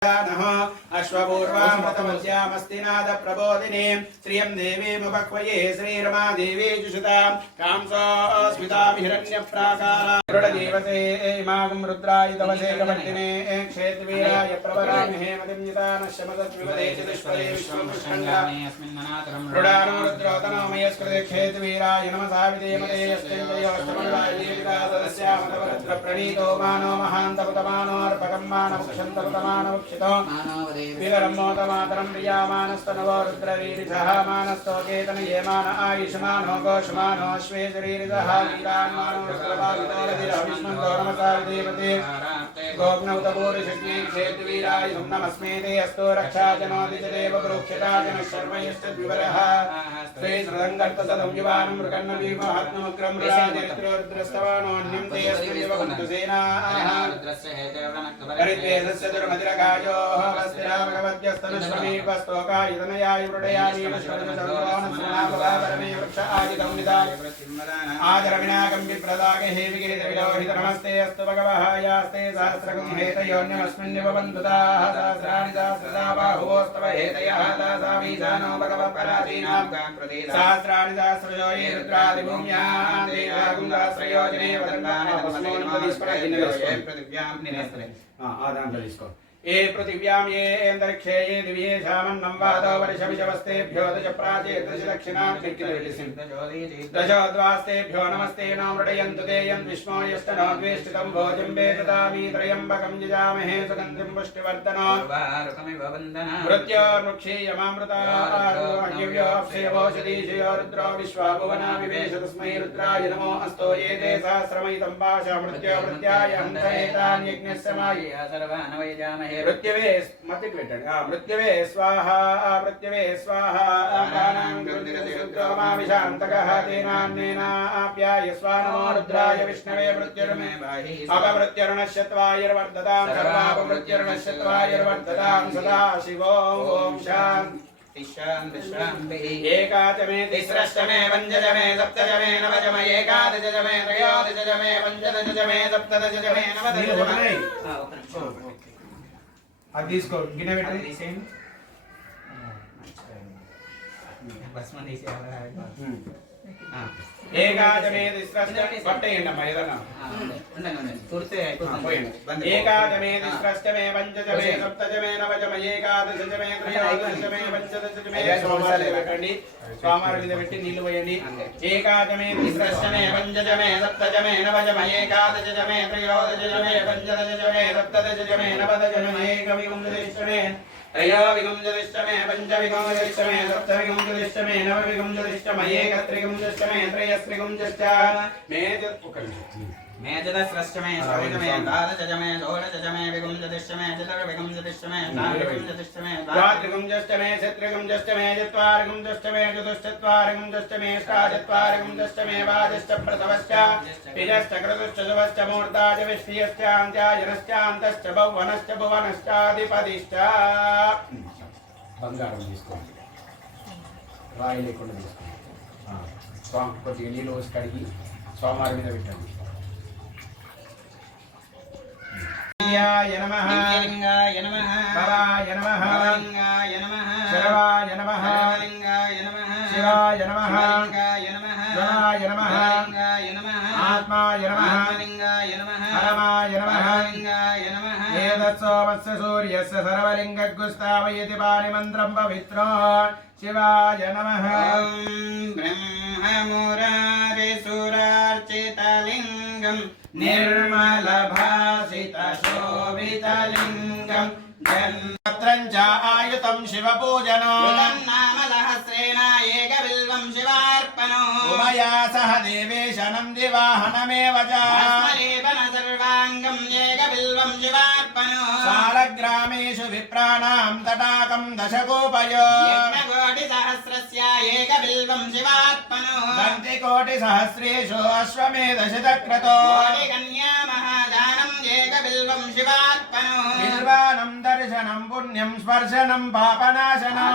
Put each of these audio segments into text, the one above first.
अश्वपूर्वामृतमस्यामस्तिनाद प्रबोधिनी श्रियं देवीमुपक्वये श्रीरमा देवी जुषतां कांसो स्मिताभिरण्यप्राकारा गरुडदेवते इमागं रुद्राय तवसेकवर्तिने क्षेत्रवीराय प्रवरामि हेमतिं यतानश्यमदद्विपदे चतुष्पदे विश्वमुष्टङ्गामि अस्मिन्ननातरं रुडानो रुद्रोतनो मयस्कृते क्षेत्रवीराय नमसाविदेमते यस्मिन्दयोष्टमङ्गाय देविका सदस्यामतवरुद्रप्रणीतो मानो महान्तपुतमानोऽर्पकं मानवक्षन्तपुतमानव विरमोदमातरं प्रियामानस्तनवो रुद्ररीरिषः मानस्तो केतन येमान आयुष्मानो घोषमानो श्वेतरीरिषः वीरान्मानो रुद्रभावितोरधिरविष्मन्तो नमसाविदेवते गोग्नौतपूर्वशक्ति क्षेत्रवीराय नमस्मेते अस्तु रक्षाजनोति च देव प्रोक्षिताजनः शर्मयश्चद्विवरः स्वे सदङ्गर्तसदं युवानं मृगन्नवीमहात्मग्रं राजरित्रोरुद्रस्तवानोऽन्यं ते अस्मिदेव कुन्तुसेनाः हरिद्वेषस्य दुर्मतिरगायोः वस्तिरामगवद्यस्तनुष्वमीपस्तोकायुधनयाय वृडयानि वश्वदनसर्वाणस्मनाभवापरमे वृक्ष आजितं निदाय आदरविनाकं विप्रदागे हेविगिरितविलोहित नमस्ते अस्तु भगवः यास्ते सहस्रकं हेतयोऽन्यमस्मिन्निवबन्धुताः सहस्राणि सहस्रदा बाहुवोस्तव हेतयः दासामीशानो भगवः पराधीनां सहस्राणि सहस्रयो ये रुद्रादिभूम्यां देवागुंदाश्रयोजने वदन्तानि पृथिव्यां निनेस्त्रे आदान दलिस्को ये पृथिव्यां ये अंतरिक्षे ये दिव्ये शामन्नं वादो वर्षमिषवस्तेभ्यो दश प्राचे दश दक्षिणां दशोद्वास्तेभ्यो नमस्ते नो मृडयन्तु ते यन् विष्णो यष्टनो द्वेष्टितं भोजं वेददामि त्र्यम्बकं यजामहे सुगन्धिं पुष्टिवर्धनो मृत्योर्मुक्षीयमामृतार्यो अक्षयोषधीशयो रुद्रो विश्वाभुवना विवेश तस्मै रुद्राय नमो अस्तो ये ते सहस्रमयितं पाशा मृत्योवृत्याय हन्तयेतान्यज्ञस्य मायया सर्वान् वैजामहे मृत्यवे मृत्यवे स्वाहा मृत्यवे स्वाहा प्राणां रुद्रमाविशान्तकः तेनान्नेनाप्याय स्वानमो रुद्राय विष्णवे मृत्युर्मे बाहि अपमृत्युर्नश्यत्वायर्वर्धतां सर्वापमृत्युर्नश्यत्वायर्वर्धतां सदा शिवो ॐ शान्ति शान्ति शान्तिः एकादशमे तिस्रष्टमे पञ्चदशमे सप्तदशमे नवदशमे एकादशदशमे त्रयोदशदशमे पञ्चदशदशमे सप्तदशदशमे नवदशदशमे अब इसको गिने बेटा सेम बस में ऐसे आ रहा है हां एकादशमे तिस्रष्टमे पट्टेयण्डम्मा ఏదన్నా ఉండండి పూర్తి అయిపోయింది ఏకాదశమే తిస్రష్టమే పంచదశమే సప్తదశమే నవదశమే ఏకాదశమే త్రయోదశమే పంచదశమే సోమవారం పెట్టండి సోమవారం మీద పెట్టి నీళ్లు పోయండి ఏకాదశమే తిస్రష్టమే పంచదశమే సప్తదశమే నవదశమే ఏకాదశమే త్రయోదశమే పంచదశమే సప్తదశమే నవదశమే ఏకవింశతిష్టమే त्रयोविंशतिष्टमे पंचविंशतिष्टमे सप्तविंशतिष्टमे नवविंशतिष्टमे एकत्रिविंशतिष्टमे त्रयस्त्रिविंशतिष्टमे मे चतुस्रष्टमे षोडशमे द्वादशमे षोडशमे विंशतिष्टमे चतुर्विंशतिष्टमे पंचविंशतिष्टमे द्वात्रिविंशतिष्टमे चतुर्विंशतिष्टमे चत्वारिविंशतिष्टमे चतुश्चत्वारिविंशतिष्टमे अष्टाचत्वारिविंशतिष्टमे द्वादश प्रथमश्च तेजश्च क्रतुश्च शुभश्च मूर्धाच विष्टियश्चान्त्यायनश्चान्तश्च भुवनश्च भुवनश्चाधिपतिश्च బంగారం తీసుకోండి రాయి లేకుండా తీసుకోండి స్వామి కొద్దిగా నీళ్ళు పోసి కడిగి సోమవారం మీద పెట్టండి లింగాయ నమః లింగాయ నమః భవాయ నమః లింగాయ నమః శరవాయ నమః లింగాయ నమః శివాయ నమః లింగాయ నమః శివాయ నమః లింగాయ నమః ఆత్మాయ నమః లింగాయ నమః పరమాయ నమః లింగాయ నమః ఏతత్సోమస్య సూర్యస్య సర్వలింగగుస్తావయతి పాణిమంత్రం పవిత్రో శివాయ నమః బ్రహ్మమురారిసురార్చితలింగం निर्मलभासितशोभितलिङ्गं जन्मत्रं च आयुतं शिवपूजनो नामसहस्रेण एकबिल्वं शिवार्पणो उमया सह देवेशनं दिवाहनमेव च अस्मरेपन सर्वाङ्गं एकबिल्वं शिवार्पणो सालग्रामेषु विप्राणां तटाकं दशकोपयो यज्ञकोटिसहस्रस्य एकबिल्वं शिवार्पणो दन्तिकोटिसहस्रेषु अश्वमेधशतक्रतो कन्या महादानं एकबिल्वं शिवार्पणो बिल्वानं दर्शनं पुण्यं स्पर्शनं पापनाशनं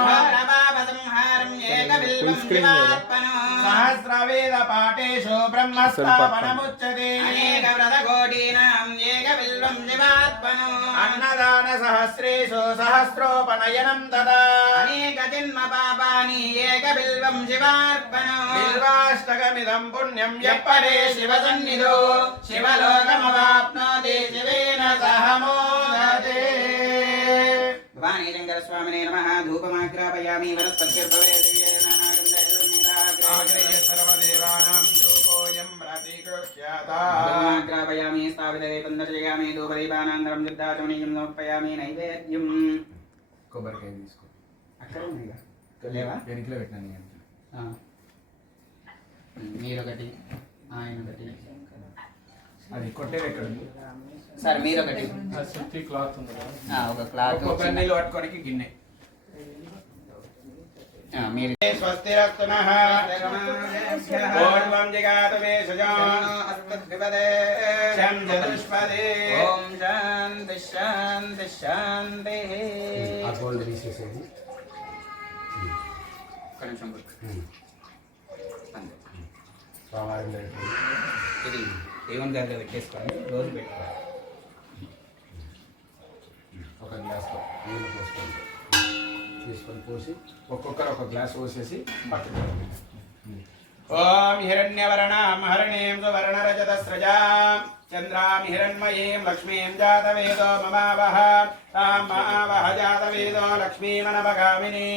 पापसंहारं एकबिल्वं शिवार्पणो सहस्रवेदपाठेषु ब्रह्मस्थापनमुच्यते अनेकव्रतकोटीनां एकबिल्वं బిల్వం శివాత్మనో అన్నదాన సహస్రేషు సహస్రోపనయనం తదా అనేక జన్మ పాపాని ఏక బిల్వం శివార్పణో బిల్వాష్టకమిదం పుణ్యం యప్పరే శివ సన్నిధో శివలోకమవాప్నోతి శివేన సహ మోదతే భవానీ శంకర స్వామినే నమః ధూపమాగ్రాపయామి వనస్పత్యర్భవే సర్వదేవానాం ధూపోయం ప్రతిగృహ్యతా గ్రాపయామి స్థాపితదే పందర్జయామి ధూపదీపానంతరం సిద్ధాచమనీయం సమర్పయామి నైవేద్యం కొబ్బరికాయ తీసుకో అక్కడ ఉన్నాయిగా లేవా వెనుకలో పెట్టినాను నేను మీరు ఒకటి ఆయన ఒకటి అది కొట్టేది ఎక్కడ ఉంది సార్ మీరు ఒకటి సుత్తి క్లాత్ ఉంది కదా ఒక క్లాత్ కొబ్బరి నీళ్ళు పట్టుకోనికి గిన్నె మీరు స్వస్తిరస్తు నః పూర్వం జగాతు వేషజం శం చతుష్పదే ఓం శాంతి శాంతి శాంతి ఆ గోల్డ్ తీసేసేది కొంచెం అంతే సోమవారం జరుగుతుంది ఇది దేవుని దగ్గర పెట్టేసుకొని రోజు పెట్టుకోవాలి ఒక గ్లాస్లో నీళ్ళు పోసుకోండి తీసుకొని పోసి ఒక్కొక్కరు ఒక గ్లాస్ పోసేసి పట్టుకోండి ఓం హిరణ్యవర్ణాం హరిణీం సువర్ణరజతస్రజాం చంద్రాం హిరణ్మయీం లక్ష్మీం జాతవేదో మమావహ తాం మహావహ జాతవేదో లక్ష్మీమనవగామినీ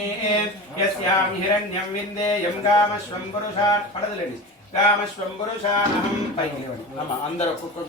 యస్యాం హిరణ్యం విందేయం కామశ్వం పురుషాన్ పడదులేండి కామశ్వం పురుషానహం పైకి లేవండి అందరూ ఒక్కొక్క